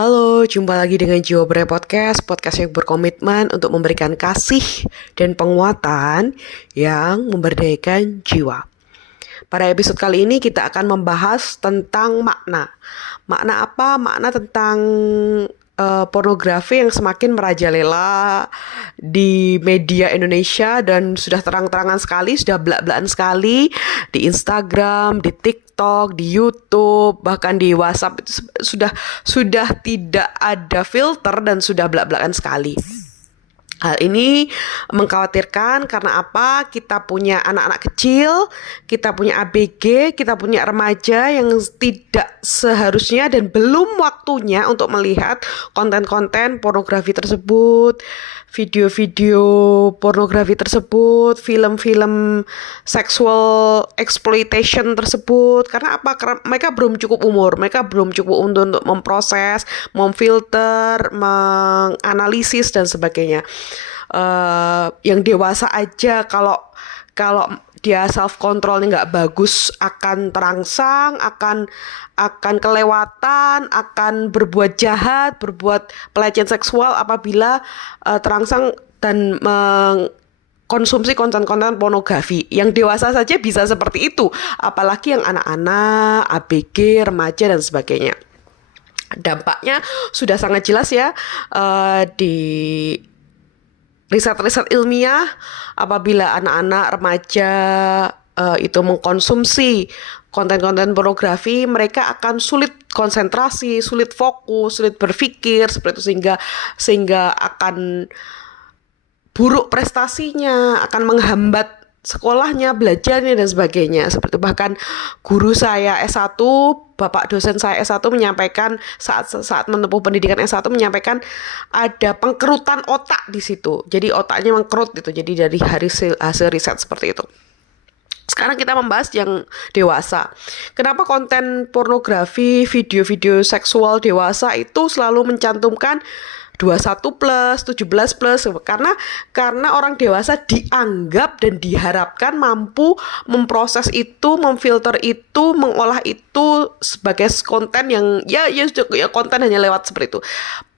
Halo, jumpa lagi dengan Jiwa Bre Podcast, podcast yang berkomitmen untuk memberikan kasih dan penguatan yang memberdayakan jiwa. Pada episode kali ini kita akan membahas tentang makna. Makna apa? Makna tentang pornografi yang semakin merajalela di media Indonesia dan sudah terang-terangan sekali, sudah belak-belakan sekali di Instagram, di TikTok, di YouTube, bahkan di WhatsApp itu sudah tidak ada filter dan sudah belak-belakan sekali. Hal ini mengkhawatirkan karena apa? Kita punya anak-anak kecil, kita punya ABG, kita punya remaja yang tidak seharusnya dan belum waktunya untuk melihat konten-konten pornografi tersebut, video-video pornografi tersebut, film-film sexual exploitation tersebut. Karena apa? Karena mereka belum cukup umur, mereka belum cukup untuk memproses, memfilter, menganalisis dan sebagainya. Yang dewasa aja kalau dia self controlnya nggak bagus akan terangsang, akan kelewatan, akan berbuat jahat, berbuat pelecehan seksual apabila terangsang dan konsumsi konten-konten pornografi. Yang dewasa saja bisa seperti itu, apalagi yang anak-anak, ABG, remaja dan sebagainya. Dampaknya sudah sangat jelas ya di riset-riset ilmiah. Apabila anak-anak remaja itu mengkonsumsi konten-konten pornografi, mereka akan sulit konsentrasi, sulit fokus, sulit berpikir seperti itu, sehingga akan buruk prestasinya, akan menghambat sekolahnya, belajarnya dan sebagainya. Seperti bahkan guru saya S1, bapak dosen saya S1 menyampaikan saat menempuh pendidikan S1 menyampaikan ada pengkerutan otak di situ. Jadi otaknya mengkerut gitu. Jadi dari hasil riset seperti itu. Sekarang kita membahas yang dewasa. Kenapa konten pornografi, video-video seksual dewasa itu selalu mencantumkan 21 plus, 17 plus, karena orang dewasa dianggap dan diharapkan mampu memproses itu, memfilter itu, mengolah itu sebagai konten yang ya konten hanya lewat seperti itu.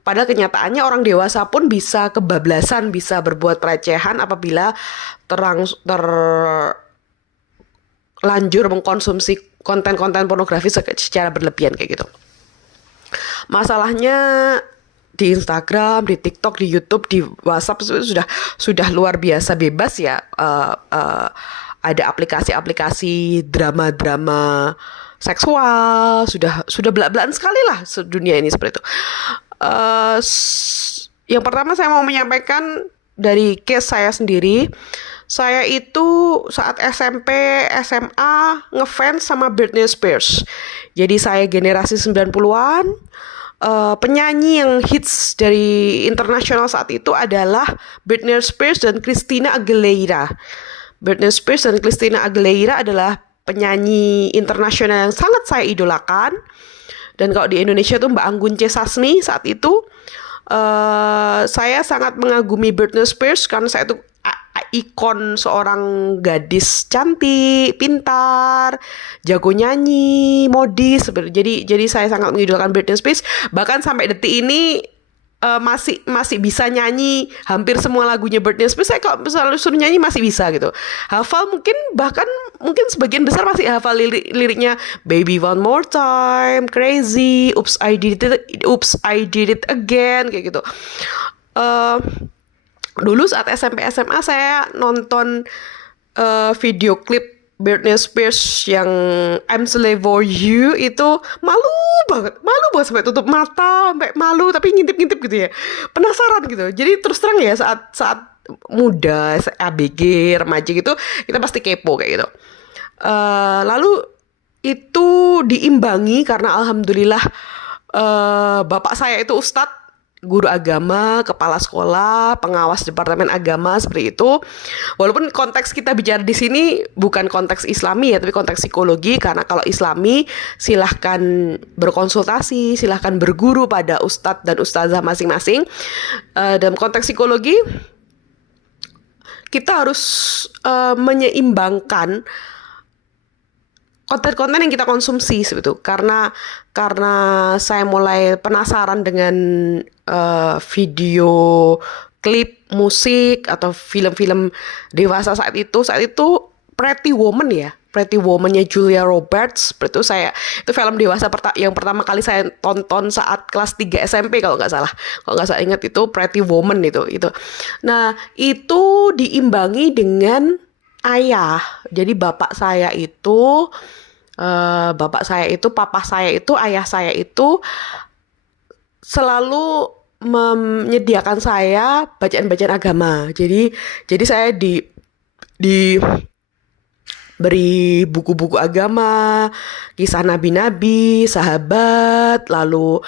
Padahal kenyataannya orang dewasa pun bisa kebablasan, bisa berbuat pelecehan apabila terlanjur mengkonsumsi konten-konten pornografi secara berlebihan kayak gitu. Masalahnya di Instagram, di TikTok, di YouTube, di WhatsApp sudah luar biasa bebas ya. Ada aplikasi-aplikasi drama-drama seksual, sudah belak-belakan sekali lah dunia ini seperti itu. Yang pertama saya mau menyampaikan dari case saya sendiri. Saya itu saat SMP, SMA ngefans sama Britney Spears. Jadi saya generasi 90-an. Penyanyi yang hits dari internasional saat itu adalah Britney Spears dan Christina Aguilera. Britney Spears dan Christina Aguilera adalah penyanyi internasional yang sangat saya idolakan. Dan kalau di Indonesia tuh Mbak Anggun C. Sasmi saat itu, saya sangat mengagumi Britney Spears karena saya itu ikon seorang gadis cantik, pintar, jago nyanyi, modis. Jadi saya sangat mengidolakan Britney Spears. Bahkan sampai detik ini masih bisa nyanyi hampir semua lagunya Britney Spears. Saya kalau misalnya suruh nyanyi masih bisa gitu. Hafal mungkin sebagian besar masih hafal liriknya Baby One More Time, Crazy, Oops I Did It Again kayak gitu. Dulu saat SMP SMA saya nonton video klip Britney Spears yang I'm Slave for You itu malu banget sampai tutup mata, sampai malu tapi ngintip-ngintip gitu ya, penasaran gitu. Jadi terus terang ya saat muda, ABG, remaja gitu kita pasti kepo kayak gitu. Lalu itu diimbangi karena alhamdulillah bapak saya itu ustadz, guru agama, kepala sekolah, pengawas departemen agama seperti itu. Walaupun konteks kita bicara di sini bukan konteks Islami ya, tapi konteks psikologi. Karena kalau Islami silahkan berkonsultasi, silahkan berguru pada ustadz dan ustazah masing-masing. Dalam konteks psikologi kita harus menyeimbangkan konten-konten yang kita konsumsi sebetulnya karena saya mulai penasaran dengan video klip musik atau film-film dewasa saat itu Pretty Woman ya, Pretty Woman-nya Julia Roberts. Itu film dewasa yang pertama kali saya tonton saat kelas 3 SMP kalau nggak salah. Kalau nggak saya ingat itu Pretty Woman itu. Nah, itu diimbangi dengan ayah. Jadi papa saya itu, ayah saya itu selalu menyediakan saya bacaan-bacaan agama. Jadi saya beri buku-buku agama, kisah nabi-nabi, sahabat, lalu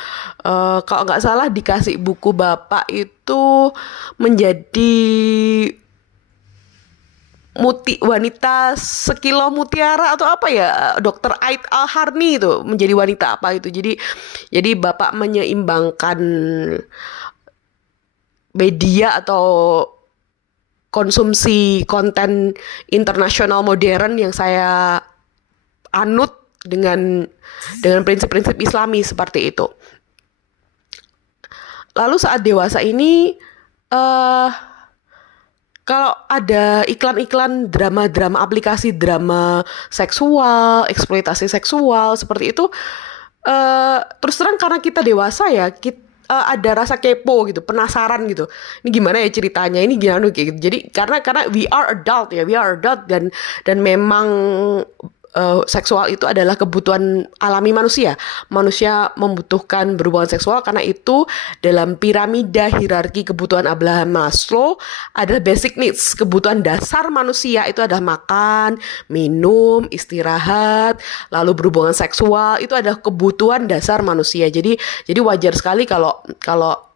kalau nggak salah dikasih buku bapak itu menjadi wanita sekilo mutiara atau apa ya, Dr. Aid Al-Harni itu menjadi wanita apa itu. Jadi bapak menyeimbangkan media atau konsumsi konten internasional modern yang saya anut dengan prinsip-prinsip Islami seperti itu. Lalu saat dewasa ini kalau ada iklan-iklan drama-drama, aplikasi drama seksual, eksploitasi seksual seperti itu, terus terang karena kita dewasa ya, ada rasa kepo gitu, penasaran gitu. Ini gimana ya ceritanya? Ini gimana gitu. Jadi karena we are adult dan memang seksual itu adalah kebutuhan alami manusia. Manusia membutuhkan berhubungan seksual karena itu dalam piramida hierarki kebutuhan Abraham Maslow adalah basic needs. Kebutuhan dasar manusia itu adalah makan, minum, istirahat, lalu berhubungan seksual itu adalah kebutuhan dasar manusia. Jadi wajar sekali kalau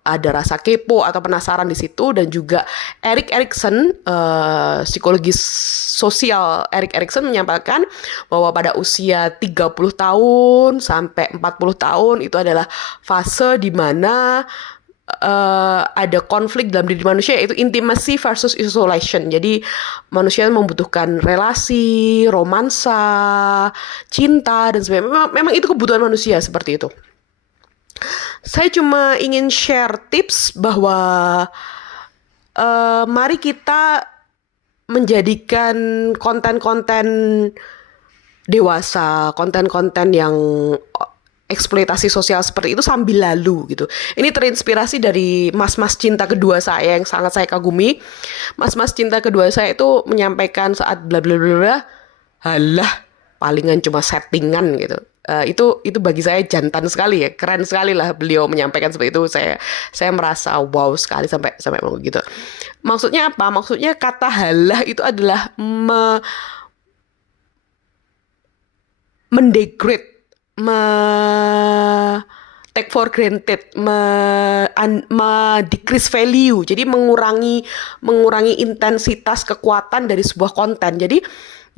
ada rasa kepo atau penasaran di situ. Dan juga Erik Erikson, psikologis sosial Erik Erikson menyampaikan bahwa pada usia 30 tahun sampai 40 tahun itu adalah fase di mana ada konflik dalam diri manusia, yaitu intimacy versus isolation. Jadi manusia membutuhkan relasi, romansa, cinta dan sebagainya. Memang itu kebutuhan manusia seperti itu. Saya cuma ingin share tips bahwa mari kita menjadikan konten-konten dewasa, konten-konten yang eksploitasi sosial seperti itu sambil lalu gitu. Ini terinspirasi dari mas-mas cinta kedua saya yang sangat saya kagumi. Mas-mas cinta kedua saya itu menyampaikan saat bla bla bla bla, halah palingan cuma settingan gitu. Itu bagi saya jantan sekali ya, keren sekali lah beliau menyampaikan seperti itu. Saya merasa wow sekali sampai begitu. Maksudnya apa? Maksudnya kata halah itu adalah mendegrade, take for granted, decrease value. Jadi mengurangi intensitas kekuatan dari sebuah konten.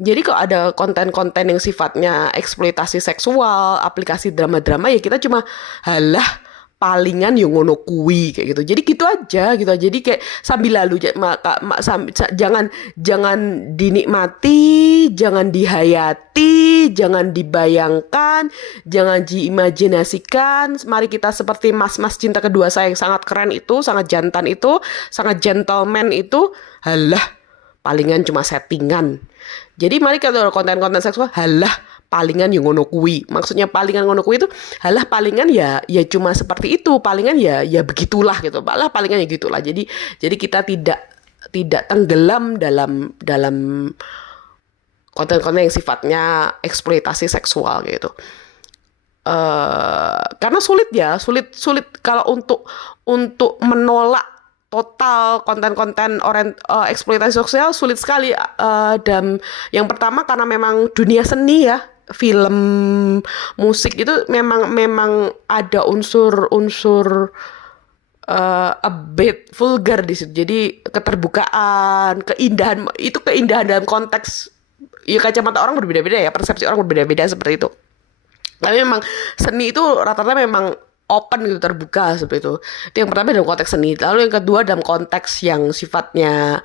Jadi kalau ada konten-konten yang sifatnya eksploitasi seksual, aplikasi drama-drama, ya kita cuma halah palingan yang ngono kuwi kayak gitu. Jadi gitu aja. Jadi kayak sambil lalu jangan dinikmati, jangan dihayati, jangan dibayangkan, jangan diimajinasikan. Mari kita seperti mas-mas cinta kedua saya yang sangat keren itu, sangat jantan itu, sangat gentleman itu, halah palingan cuma settingan. Jadi mari kalau konten-konten seksual, halah palingan yang ngono kuwi. Maksudnya palingan ngono kuwi itu, halah palingan ya cuma seperti itu, palingan ya begitulah gitu. Halah palingan ya gitulah. Jadi kita tidak tenggelam dalam konten-konten yang sifatnya eksploitasi seksual gitu. Karena sulit kalau untuk menolak total konten-konten eksploitasi sosial, sulit sekali. Dan yang pertama karena memang dunia seni ya, film, musik itu memang ada unsur a bit vulgar di situ. Jadi keterbukaan, keindahan dalam konteks ya kacamata orang berbeda-beda ya, persepsi orang berbeda-beda seperti itu. Tapi memang seni itu rata-rata memang open gitu, terbuka seperti itu. Itu yang pertama dalam konteks seni. Lalu yang kedua dalam konteks yang sifatnya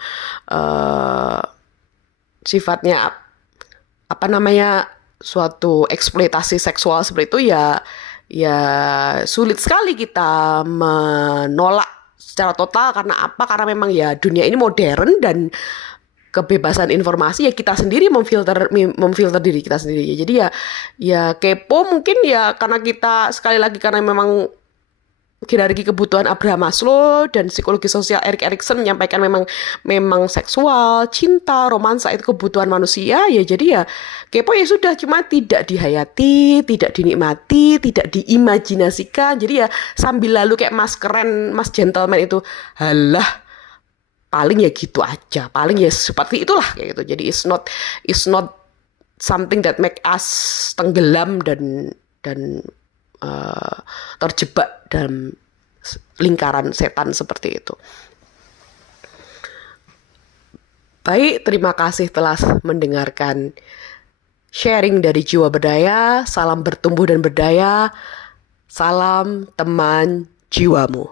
apa namanya, suatu eksploitasi seksual seperti itu, ya sulit sekali kita menolak secara total. Karena apa? Karena memang ya dunia ini modern dan kebebasan informasi, ya kita sendiri memfilter diri kita sendiri. Jadi ya kepo mungkin ya karena kita sekali lagi karena memang hierarki kebutuhan Abraham Maslow dan psikologi sosial Erik Erikson menyampaikan memang seksual, cinta, romansa itu kebutuhan manusia, ya jadi ya kepo ya sudah, cuma tidak dihayati, tidak dinikmati, tidak diimajinasikan. Jadi ya sambil lalu kayak Mas keren, Mas gentleman itu, halah paling ya gitu aja, paling ya seperti itulah kayak gitu. Jadi it's not something that make us tenggelam dan terjebak dalam lingkaran setan seperti itu. Baik, terima kasih telah mendengarkan sharing dari Jiwa Berdaya. Salam bertumbuh dan berdaya. Salam teman jiwamu.